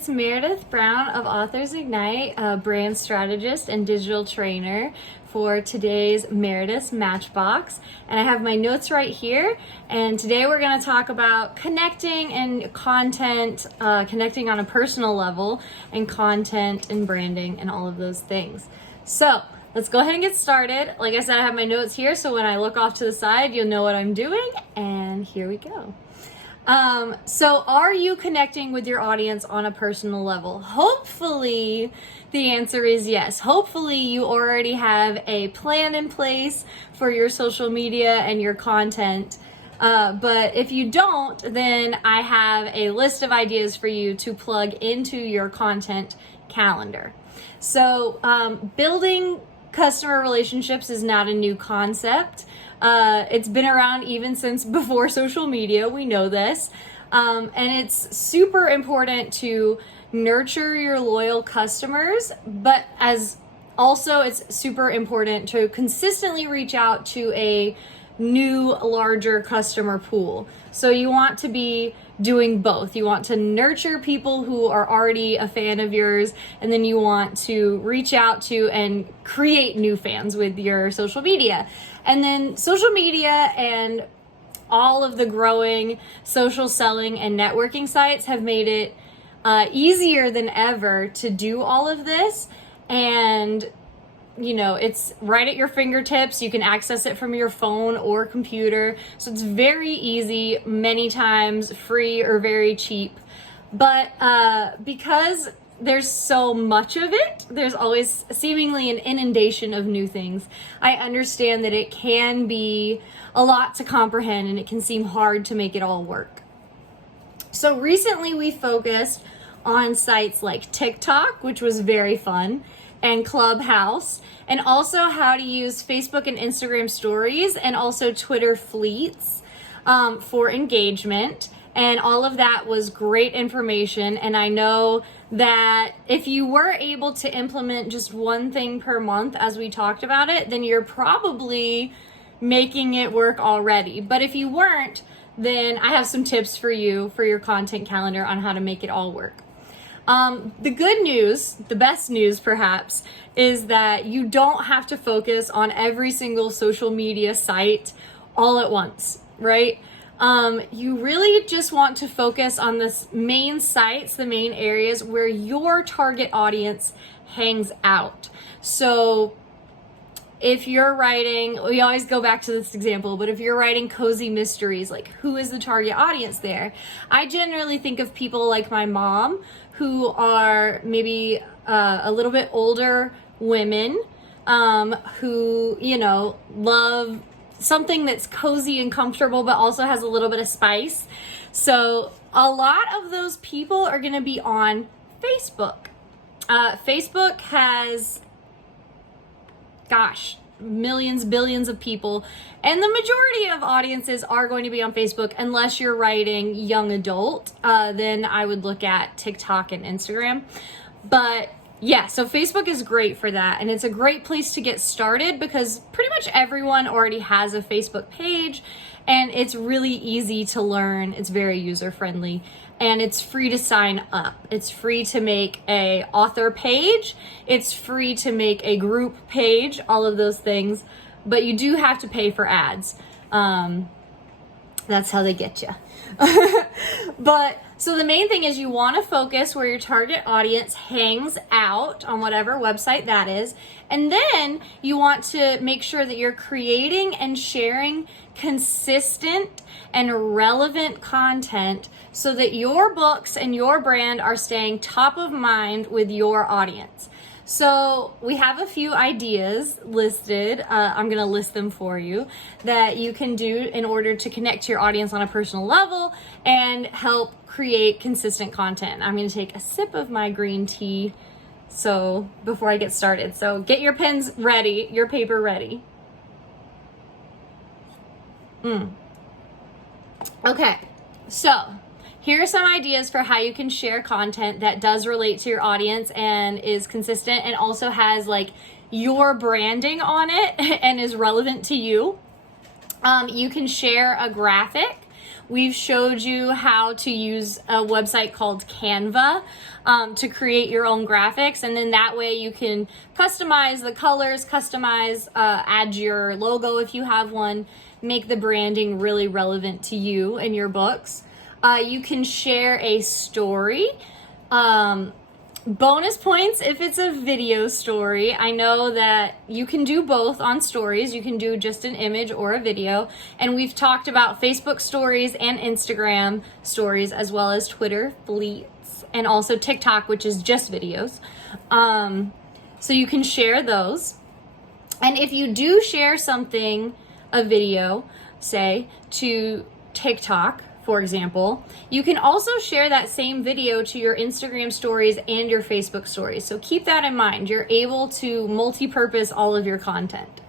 it's Meredith Brown of Authors Ignite, a brand strategist and digital trainer for today's Meredith's Matchbox. And I have my notes right here. And today we're going to talk about connecting and content, connecting on a personal level, and content and branding and all of those things. So let's go ahead and get started. Like I said, I have my notes here, so when I look off to the side, you'll know what I'm doing. And here we go. So are you connecting with your audience on a personal level? Hopefully the answer is yes. Hopefully you already have a plan in place for your social media and your content. But if you don't, then I have a list of ideas for you to plug into your content calendar. So, building customer relationships is not a new concept. It's been around even since before social media. We know this. And it's super important to nurture your loyal customers, but as also it's super important to consistently reach out to a new, larger customer pool. So you want to be doing both. You want to nurture people who are already a fan of yours, and then you want to reach out to and create new fans with your social media. And then social media and all of the growing social selling and networking sites have made it easier than ever to do all of this. And you know, it's right at your fingertips. You can access it from your phone or computer. So it's very easy, many times free or very cheap. But because there's so much of it, there's always seemingly an inundation of new things. I understand that it can be a lot to comprehend and it can seem hard to make it all work. So recently we focused on sites like TikTok, which was very fun, and Clubhouse, and also how to use Facebook and Instagram stories and also Twitter fleets for engagement. And all of that was great information. And I know that if you were able to implement just one thing per month, as we talked about it, then you're probably making it work already. But if you weren't, then I have some tips for you for your content calendar on how to make it all work. The good news, the best news perhaps, is that you don't have to focus on every single social media site all at once, right? You really just want to focus on the main sites, the main areas where your target audience hangs out. So if you're writing, we always go back to this example, but if you're writing cozy mysteries, like who is the target audience there? I generally think of people like my mom, who are maybe a little bit older women who, you know, love something that's cozy and comfortable, but also has a little bit of spice. So a lot of those people are going to be on Facebook. Facebook has, millions, billions of people, and the majority of audiences are going to be on Facebook unless you're writing young adult. Then I would look at TikTok and Instagram. But yeah, so Facebook is great for that, and it's a great place to get started because pretty much everyone already has a Facebook page, and it's really easy to learn. It's very user friendly, and it's free to sign up. It's free to make a author page. It's free to make a group page, all of those things, but you do have to pay for ads. That's how they get you. But so the main thing is you want to focus where your target audience hangs out on whatever website that is. And then you want to make sure that you're creating and sharing consistent and relevant content so that your books and your brand are staying top of mind with your audience. So we have a few ideas listed. I'm going to list them for you that you can do in order to connect to your audience on a personal level and help create consistent content. I'm going to take a sip of my green tea before I get started. So get your pens ready, your paper ready. Okay, so here are some ideas for how you can share content that does relate to your audience and is consistent and also has like your branding on it and is relevant to you. You can share a graphic we've showed you how to use a website called Canva to create your own graphics, and then that way you can customize the colors, add your logo if you have one, make the branding really relevant to you and your books. You can share a story. Bonus points if it's a video story. I know that you can do both on stories. You can do just an image or a video. And we've talked about Facebook stories and Instagram stories, as well as Twitter fleets, and also TikTok, which is just videos. So you can share those. And if you do share something, a video, say, to TikTok, for example, you can also share that same video to your Instagram stories and your Facebook stories. So keep that in mind. You're able to multi-purpose all of your content.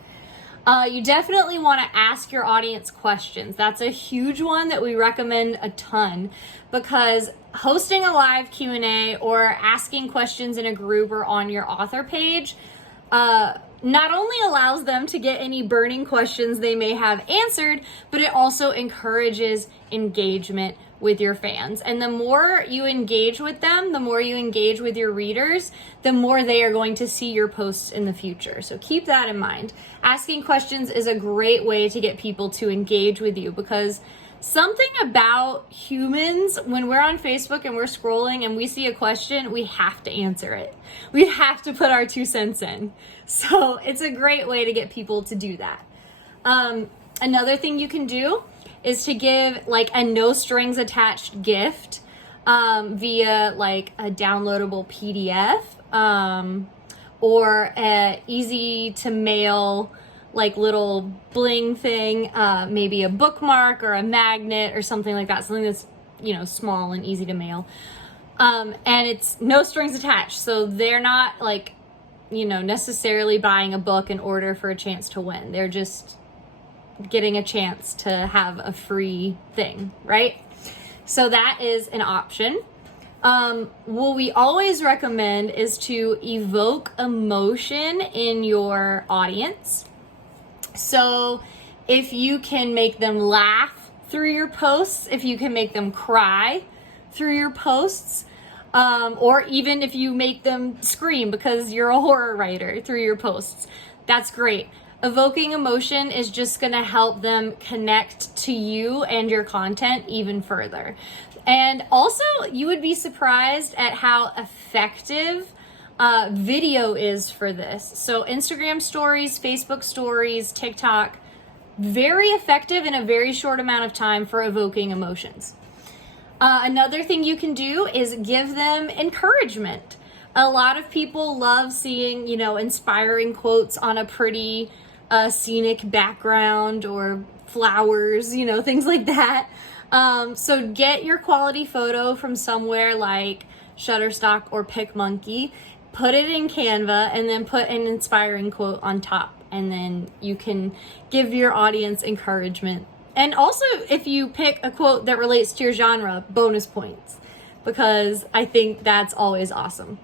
You definitely want to ask your audience questions. That's a huge one that we recommend a ton, because hosting a live Q&A or asking questions in a group or on your author page not only allows them to get any burning questions they may have answered, but it also encourages engagement with your fans. And the more you engage with them, the more you engage with your readers, the more they are going to see your posts in the future. So keep that in mind. Asking questions is a great way to get people to engage with you, because something about humans, when we're on Facebook and we're scrolling and we see a question, we have to answer it. We have to put our 2 cents in. So it's a great way to get people to do that. Another thing you can do is to give like a no strings attached gift via like a downloadable PDF or a easy to mail like little bling thing, maybe a bookmark or a magnet or something like that, something that's, you know, small and easy to mail. And it's no strings attached. So they're not like, you know, necessarily buying a book in order for a chance to win. They're just getting a chance to have a free thing, right? So that is an option. What we always recommend is to evoke emotion in your audience. So if you can make them laugh through your posts, if you can make them cry through your posts, or even if you make them scream because you're a horror writer through your posts, that's great. Evoking emotion is just going to help them connect to you and your content even further. And also, you would be surprised at how effective video is for this. So Instagram stories, Facebook stories, TikTok, very effective in a very short amount of time for evoking emotions. Another thing you can do is give them encouragement. A lot of people love seeing, you know, inspiring quotes on a pretty scenic background or flowers, you know, things like that. So get your quality photo from somewhere like Shutterstock or PicMonkey, put it in Canva, and then put an inspiring quote on top. And then you can give your audience encouragement. And also, if you pick a quote that relates to your genre, bonus points, because I think that's always awesome.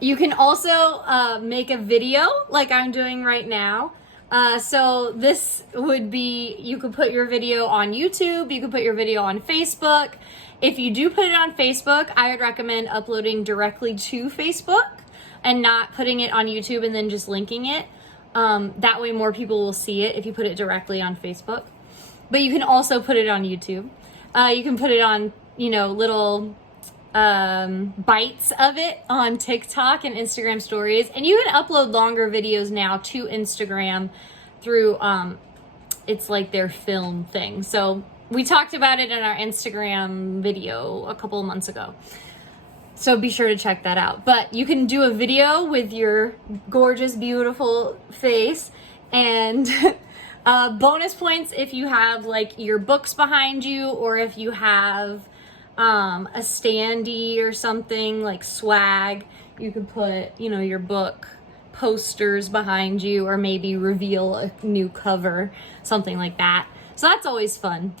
You can also make a video like I'm doing right now. So this would be, you could put your video on YouTube, you could put your video on Facebook. If you do put it on Facebook, I would recommend uploading directly to Facebook and not putting it on YouTube and then just linking it. That way more people will see it if you put it directly on Facebook. But you can also put it on YouTube. You can put it on, you know, little bites of it on TikTok and Instagram stories. And you can upload longer videos now to Instagram through, it's like their film thing. So we talked about it in our Instagram video a couple of months ago. So be sure to check that out. But you can do a video with your gorgeous, beautiful face, and bonus points if you have like your books behind you, or if you have a standee or something like swag. You could put, you know, your book posters behind you, or maybe reveal a new cover, something like that. So that's always fun.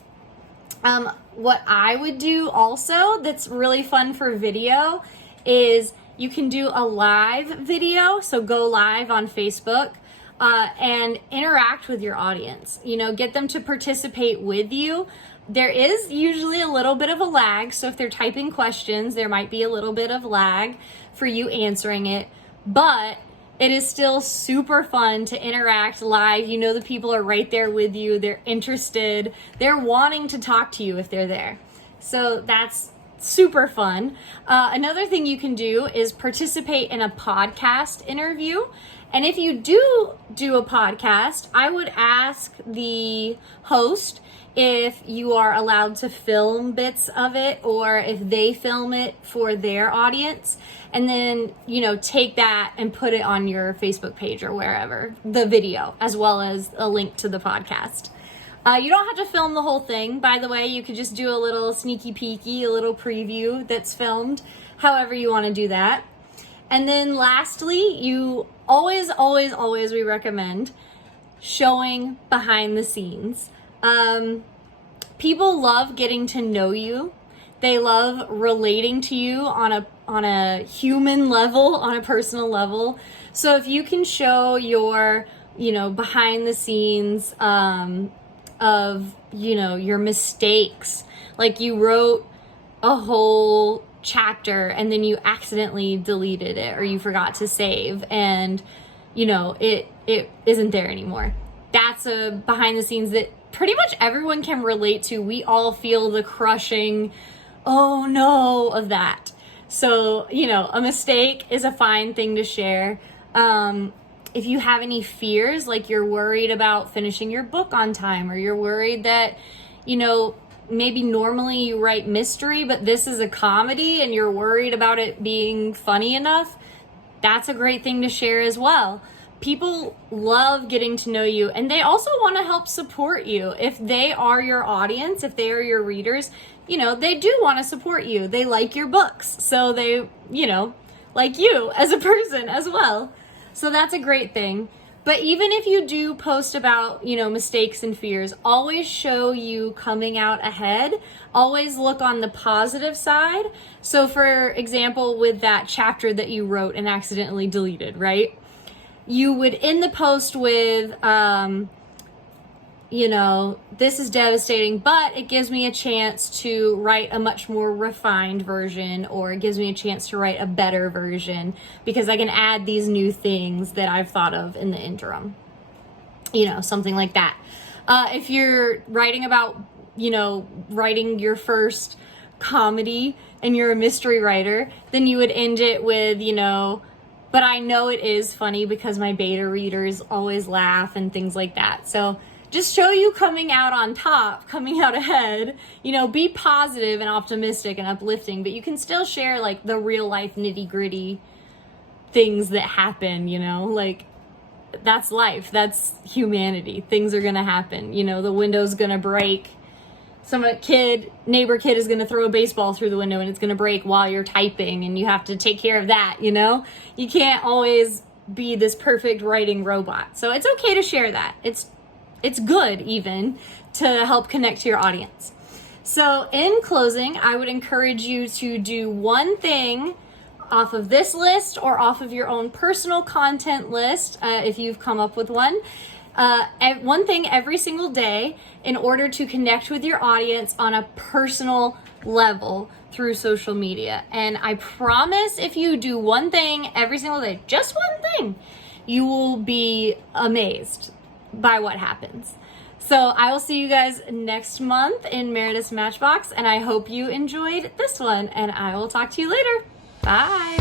What I would do also that's really fun for video is you can do a live video. So go live on Facebook and interact with your audience. You know, get them to participate with you. There is usually a little bit of a lag, so if they're typing questions, there might be a little bit of lag for you answering it, but it is still super fun to interact live. You know the people are right there with you, they're interested, they're wanting to talk to you if they're there. So that's super fun. Another thing you can do is participate in a podcast interview. And if you do a podcast, I would ask the host if you are allowed to film bits of it or if they film it for their audience, and then, take that and put it on your Facebook page or wherever, the video, as well as a link to the podcast. You don't have to film the whole thing, by the way. You could just do a little sneaky peeky, a little preview that's filmed, however you want to do that. And then lastly, you always, we recommend showing behind the scenes. People love getting to know you. They love relating to you on a human level, on a personal level. So if you can show your, behind the scenes of, your mistakes, like you wrote a whole chapter and then you accidentally deleted it or you forgot to save and, it isn't there anymore. That's a behind the scenes that pretty much everyone can relate to. We all feel the crushing, oh no, of that. So, a mistake is a fine thing to share. If you have any fears, like you're worried about finishing your book on time, or you're worried that, maybe normally you write mystery, but this is a comedy and you're worried about it being funny enough, that's a great thing to share as well. People love getting to know you, and they also want to help support you. If they are your audience, if they are your readers, they do want to support you. They like your books, so they, like you as a person as well. So that's a great thing. But even if you do post about, mistakes and fears, always show you coming out ahead. Always look on the positive side. So for example, with that chapter that you wrote and accidentally deleted, right? You would end the post with, this is devastating, but it gives me a chance to write a much more refined version, or it gives me a chance to write a better version because I can add these new things that I've thought of in the interim. Something like that. If you're writing about, writing your first comedy and you're a mystery writer, then you would end it with, but I know it is funny because my beta readers always laugh and things like that. So just show you coming out on top, coming out ahead, be positive and optimistic and uplifting, but you can still share like the real life nitty gritty things that happen, like that's life, that's humanity. Things are going to happen. The window's going to break. Neighbor kid is going to throw a baseball through the window and it's going to break while you're typing and you have to take care of that, You can't always be this perfect writing robot. So it's okay to share that. It's good even to help connect to your audience. So in closing, I would encourage you to do one thing off of this list or off of your own personal content list, if you've come up with one. One thing every single day in order to connect with your audience on a personal level through social media. And I promise if you do one thing every single day, just one thing, you will be amazed by what happens. So I will see you guys next month in Meredith's Matchbox, and I hope you enjoyed this one, and I will talk to you later. Bye.